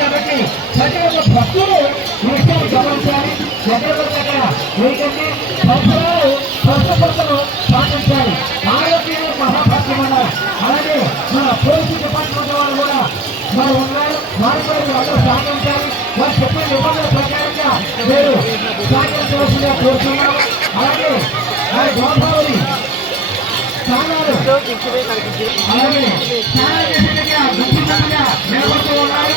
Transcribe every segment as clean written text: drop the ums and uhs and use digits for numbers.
కాబట్టి ప్రతి ఒక్క భక్తులు ఈ విషయాన్ని గమనించాలి. ఎక్కడికొక్కడ ఏంటంటే సంస్థలు పాటించాలి. ఆరోగ్యం మహాభక్తులు. అలాగే మన పోలీసు డిపార్ట్మెంట్ వాళ్ళు కూడా మరి ఉన్నారు. వారిపై అందరూ సహకరించాలి. వారు చెప్పిన నిబంధనల ప్రకారంగా మీరు సహకరించవలసిందిగా కోరుతున్నాము. అలాగే గోదావరి స్నానాలు అలాగే నిలబడుతూ ఉన్నారు.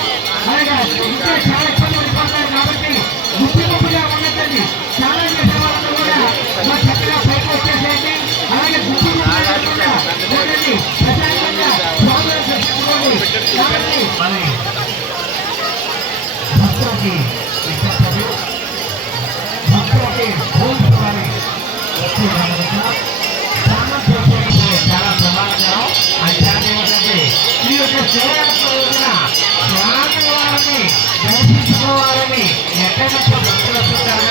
అలాగే ఇంకా చాలా ఇబ్బందులు పడతారు కాబట్టి గుర్తింపుగా ఉండదండి. చాలా చేసే వాళ్ళందరూ కూడా మా చక్కగా పైకి వచ్చేసేయండి. అలాగే గుర్తింపుగా ఉండండి. ప్రశాంతంగా స్వామిని దర్శించుకోండి. భక్తులకి పోల్చుకోవాలి. చాలా ప్రమాదకరం. అంటే ఈ యొక్క శివరాత్రి రోజున స్వామివారిని దర్శించుకోవాలని ఎక్కడెక్కడ భక్తులు వస్తుంటారు.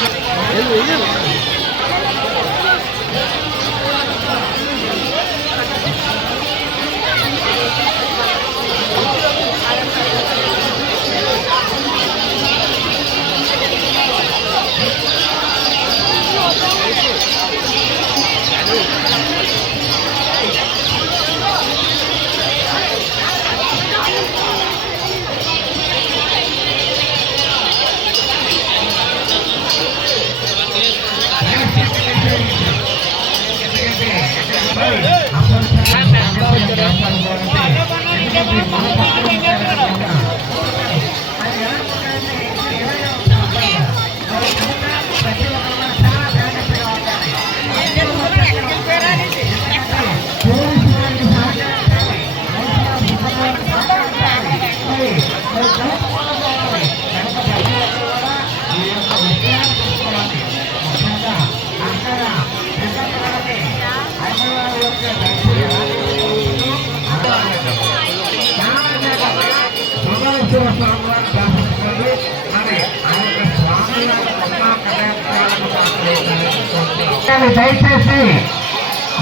దయచేసి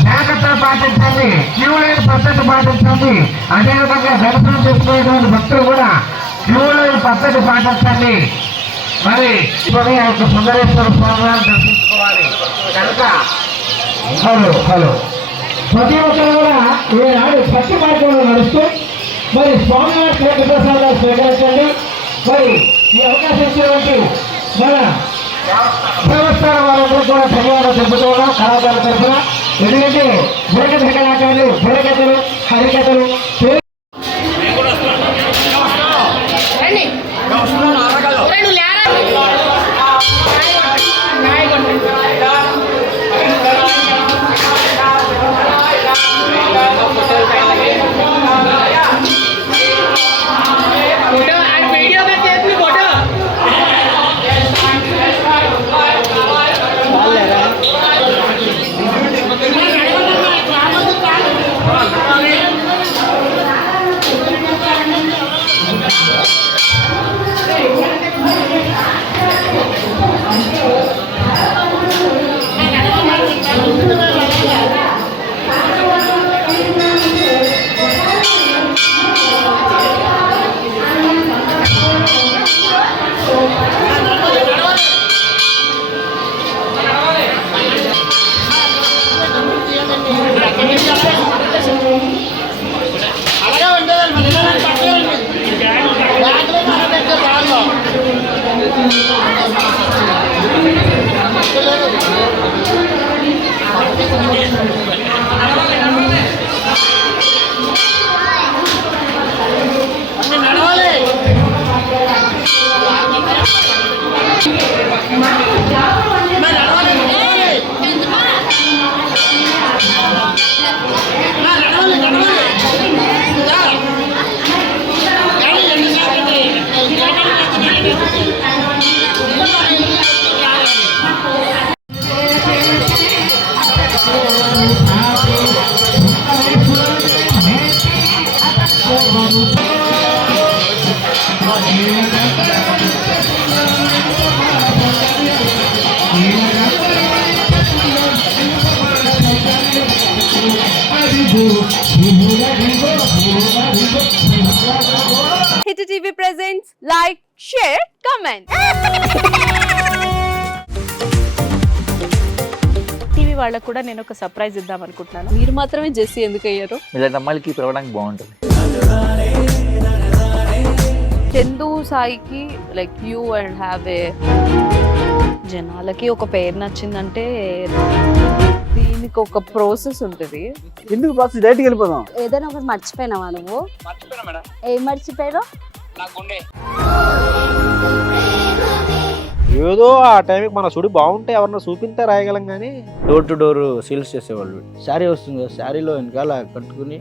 జాగ్రత్తలు పాటించండి. క్యూ లైన్ పద్ధతి పాటించండి. అదేవిధంగా దర్శనం చేసుకునేటువంటి భక్తులు కూడా క్యూ లైన్ పద్ధతి పాటించండి. మరి సుందరేశ్వర స్వామిని దర్శించుకోవాలి కనుక హలో ప్రతి ఒక్కరు కూడా ఈనాడు భక్తి మార్గంలో నడుస్తూ మరి స్వామివారి తీర్థ ప్రసాదాలు స్వీకరించండి. మరి ఈ అవకాశం ఇచ్చినటువంటి మన దేవస్థానం వాళ్ళందరూ కూడా ధన్యవాదాలు చెబుతూ ఉన్నాం కళాకారుల తరఫున. ఎందుకంటే బుర్రకథ కళాకారులు బుర్రకథలు హరికథలు hit TV presents like, share, comment. TV వాళ్ళకు కూడా నేను ఒక సర్ప్రైజ్ ఇద్దాం అనుకుంటున్నాను. మీరు మాత్రమే జెస్సీ ఎందుకు అయ్యారు? ఇలాంటి అమ్మాయిలకి పిలవడానికి బాగుంటుంది. చందు సాయికి like you and have a జనాలకి ఒక పేరు నచ్చిందంటే దీనికి ఒక ప్రాసెస్ ఉంటుంది. ఎందుకు బాక్స్ డైరెక్ట్కి వెళ్ళిపోదాం. ఏదైనా ఒకటి మర్చిపోయినావా నువ్వు? ఏం మర్చిపోయావు? ఏదో ఆ టైంకి మన సుడి బాగుంటే ఎవరన్నా చూపిస్తే రాయగలం కానీ డోర్ టు డోర్ సేల్స్ చేసేవాళ్ళు. శారీ వస్తుంది కదా, శారీలో వెనకాల కట్టుకుని